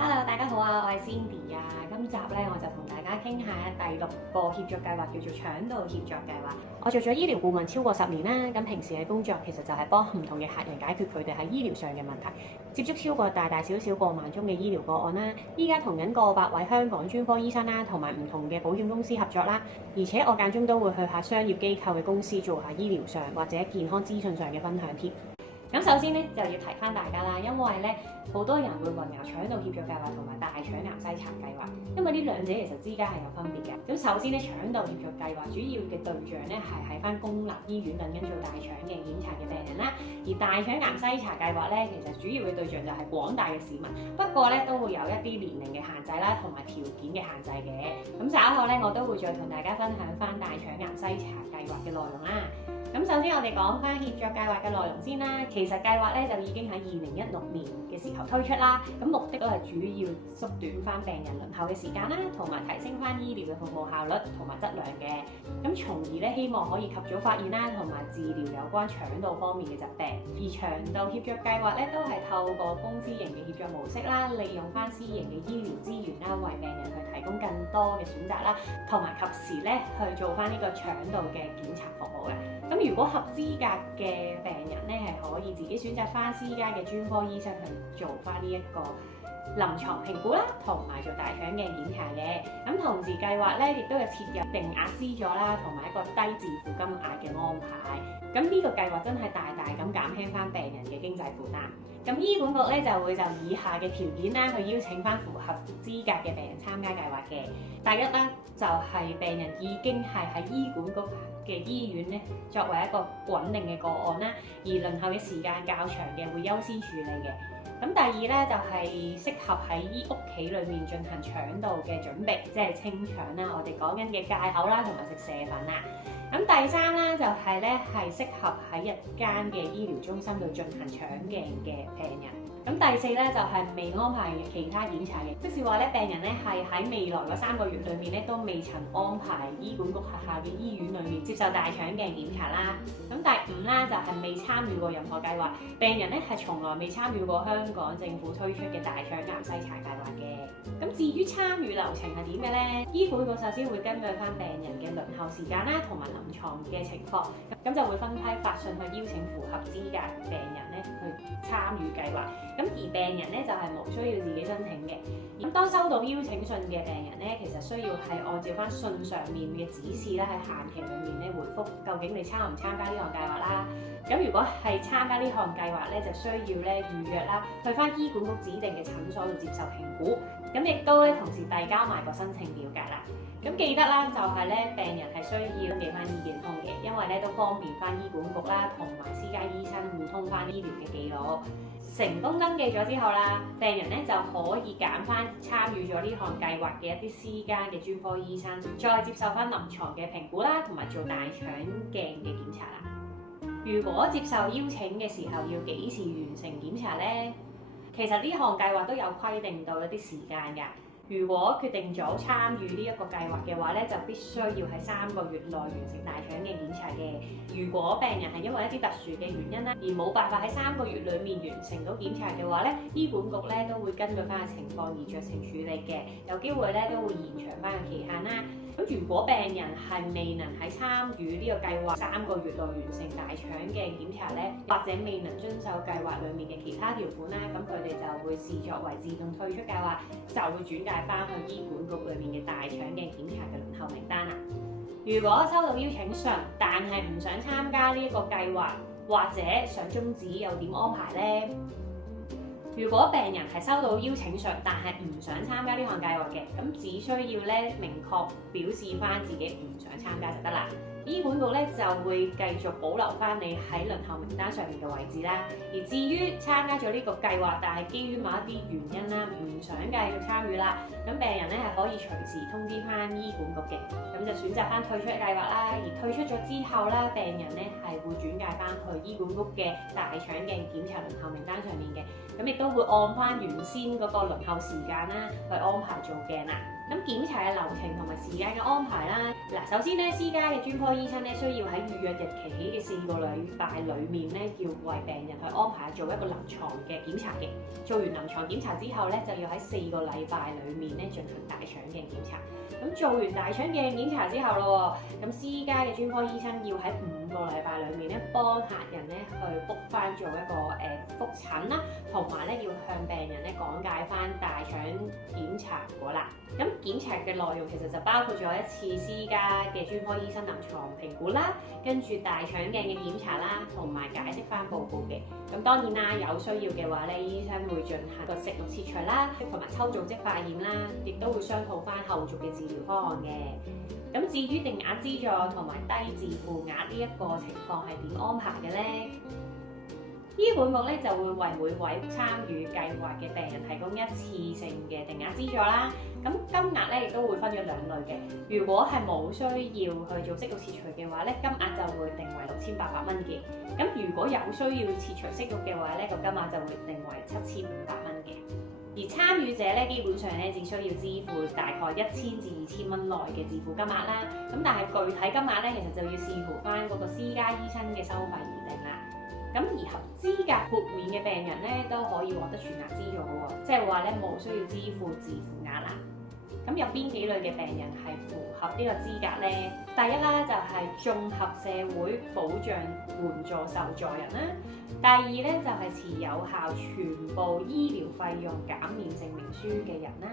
Hello，大家好啊，我係 Cindy 啊。今集咧我就同大家傾下第6個協作計劃，叫做腸道協作計劃。我做咗醫療顧問超過10年啦，咁平時嘅工作其實就係幫唔同嘅客人解決佢哋喺醫療上嘅問題，接觸超過大大小小過萬宗嘅醫療個案啦。依家同緊過百位香港專科醫生啦，同埋唔同嘅保險公司合作啦，而且我間中都會去下商業機構嘅公司做下醫療上或者健康資訊上嘅分享添。咁首先咧就要提翻大家啦，因為咧好多人會混淆腸道協作計劃同埋大腸癌篩查計劃，因為呢兩者其實之間係有分別嘅。咁首先咧，腸道協作計劃主要嘅對象咧係喺翻公立醫院等緊做大腸嘅檢查嘅病人啦，而大腸癌篩查計劃咧其實主要嘅對象就係廣大嘅市民，不過咧都會有一啲年齡嘅限制啦，同埋條件嘅限制嘅。咁稍後咧我都會再同大家分享翻大腸癌篩查計劃嘅內容啦。咁首先我哋講翻協作計劃嘅內容先啦。其實計劃咧就已經喺2016年嘅時候推出啦。咁目的都係主要縮短翻病人輪候嘅時間啦，同埋提升翻醫療嘅服務效率同埋質量嘅。咁從而咧希望可以及早發現啦，同埋治療有關腸道方面嘅疾病。而腸道協作計劃咧都係透過公私營嘅協作模式啦，利用翻私營嘅醫療資源啦，為病人去提供更多嘅選擇啦，同埋及時咧去做翻呢個腸道嘅檢查服務嘅。咁如果合資格嘅病人咧，係可以自己選擇翻私家嘅專科醫生去做翻呢一個臨床評估啦，同埋做大腸嘅檢查嘅。咁同時計劃咧，亦都有設有定額資助啦，同埋一個低自付金額嘅安排。咁呢個計劃真係大大咁減輕翻病人嘅經濟負擔。咁醫管局咧就會就以下嘅條件啦，去邀請翻符合資格嘅病人參加計劃嘅。第一咧就係病人已經係喺醫管局嘅醫院咧，作為一個穩定嘅個案啦，而輪候嘅時間較長嘅會優先處理嘅。咁第二咧就係適合喺屋企裏面進行腸道嘅準備，即係清腸啦，我哋講緊嘅戒口啦，同埋食瀉粉啦。咁第三咧就係適合喺日間嘅醫療中心度進行腸鏡嘅病人。咁第四咧就係未安排其他檢查嘅，即是話咧病人咧係喺未來嗰3個月裏面咧都未曾安排醫管局轄下嘅醫院裏面接受大腸鏡檢查啦。咁第五咧就係未參與過任何計劃，病人咧係從來未參與過香港政府推出嘅大腸癌篩查計劃嘅。咁至於參與流程係點嘅咧？醫管局首先會根據翻病人嘅輪候時間啦，同埋臨床嘅情況，咁就會分批發信去邀請符合資格病人咧去參與計劃。咁而病人咧就係無需要自己申請嘅。咁當收到邀請信嘅病人咧，其實需要係按照翻信上面嘅指示咧，喺限期裏面咧回覆究竟你參唔參加呢項計劃啦。咁如果係參加呢項計劃咧，就需要咧預約啦，去翻醫管局指定嘅診所度接受評估。咁亦都咧同時遞交埋個申請表格啦。咁記得啦，就係咧病人係需要登記翻醫健通嘅，因為咧都方便翻醫管局啦，同埋私家醫生互通翻醫療嘅記錄。成功登記咗之後啦，病人咧就可以揀翻參與咗呢項計劃嘅一啲私家嘅專科醫生，再接受翻臨床嘅評估啦，同埋做大腸鏡嘅檢查啦。如果接受邀請嘅時候要幾時完成檢查呢？其實呢項計劃都有規定到一啲時間㗎。如果決定咗參與呢一個計劃嘅話咧，就必須要喺3個月內完成大腸嘅檢查嘅。如果病人係因為一啲特殊嘅原因啦，而冇辦法喺3個月裡面完成到檢查嘅話咧，醫管局咧都會根據翻嘅情況而酌情處理嘅。有機會咧都會延長翻個期限啦。咁如果病人係未能喺參與呢個計劃3個月內完成大腸嘅檢查咧，或者未能遵守計劃裡面嘅其他條款啦，咁佢哋就會視作為自動退出計劃，就會轉介翻去醫管局裏面嘅大腸鏡檢查嘅輪候名單啦。如果收到邀請信，但係唔想參加呢一個計劃，或者想終止，又點安排呢？如果病人係收到邀請信，但係唔想參加呢項計劃嘅，咁只需要明確表示翻自己唔想參加就得啦。醫管局就會繼續保留翻你喺輪候名單上面嘅位置啦。而至於參加咗呢個計劃，但係基於某一啲原因啦，唔想繼續參與啦，咁病人係可以隨時通知翻醫管局嘅，咁就選擇翻退出計劃啦。而退出咗之後啦，病人係會轉介翻去醫管局嘅大腸鏡檢查輪候名單上面嘅，咁亦都會按翻原先嗰個輪候時間啦去安排做鏡啦。咁檢查嘅流程同埋時間嘅安排啦。嗱，首先咧，私家嘅專科醫生咧需要喺預約日期起嘅4個禮拜裡面咧，要為病人去安排做一個臨床嘅檢查嘅。做完臨床檢查之後咧，就要喺4個禮拜裡面咧進行大腸鏡檢查。咁做完大腸鏡檢查之後咯，咁私家嘅專科醫生要喺5個禮拜裡面咧，幫客人咧去 book 翻做一個覆診啦，同埋咧要向病人咧講解翻大腸檢查結果啦。咁檢查嘅內容其實就包括咗一次私家嘅專科醫生臨床評估啦，跟住大腸鏡嘅檢查啦，同埋解釋翻報告嘅。咁當然啦，有需要嘅話咧，醫生會進行個食物切除啦，同埋抽組織化驗啦，亦都會商討翻後續嘅治療方案嘅。咁至於定額資助同埋低自付額呢一個情況係點安排嘅咧？醫管局咧就會為每位參與計劃嘅病人提供一次性嘅定額資助啦。咁金額咧亦都會分咗2類嘅。如果係冇需要去做息肉切除嘅話咧，金額就會定為6800蚊嘅。咁如果有需要切除息肉嘅話咧，個金額就會定為7500蚊嘅。而參與者咧，基本上咧只需要支付大概1000至2000蚊內嘅自付金額啦。咁但係具體金額咧，其實就要視乎翻嗰個私家醫生嘅收費而定啦。咁而合資格豁免嘅病人咧，都可以獲得全額資助嘅喎，即係話咧冇需要支付自付額啦。咁有邊幾類嘅病人係符合呢個資格咧？第一啦，就係綜合社會保障援助受助人啦。第二咧，就係持有效全部醫療費用減免證明書嘅人啦。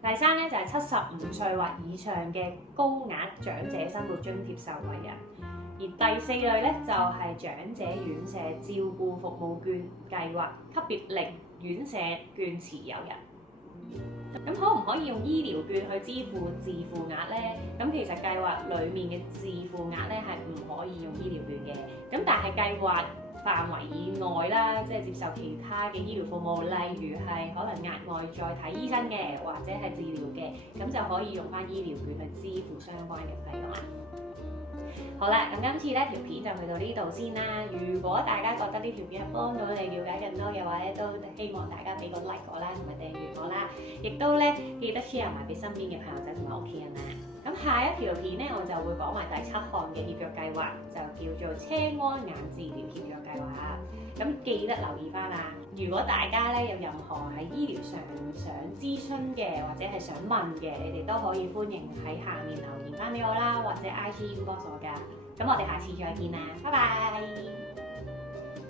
第三咧，就係75歲或以上嘅高額長者生活津貼受惠人。而第4類咧，就係長者院舍照顧服務券計劃級別0院舍券持有人。咁可唔可以用醫療券去支付自付額咧？咁其實計劃裡面嘅自付額咧係唔可以用醫療券嘅。咁但係計劃範圍以外啦，即係接受其他嘅醫療服務，例如係可能額外再睇醫生嘅，或者係治療嘅，咁就可以用翻醫療券去支付相關嘅費用啦。好啦，咁今次咧條片就去到呢度先啦。如果大家覺得呢條片係幫到你了解更多嘅話咧，都希望大家俾個 like 我啦，同埋訂閱我啦，亦都咧記得 share 埋俾身邊嘅朋友仔同埋屋企人啊。咁下一條片咧，我就會講埋第7項嘅協作計劃，就叫做車安眼治療協作計劃。咁記得留意翻啦。如果大家咧有任何喺醫療上想諮詢嘅，或者係想問嘅，你哋都可以歡迎喺下面留言翻俾我啦，或者 IG inbox 我㗎。咁我哋下次再見啦，拜拜。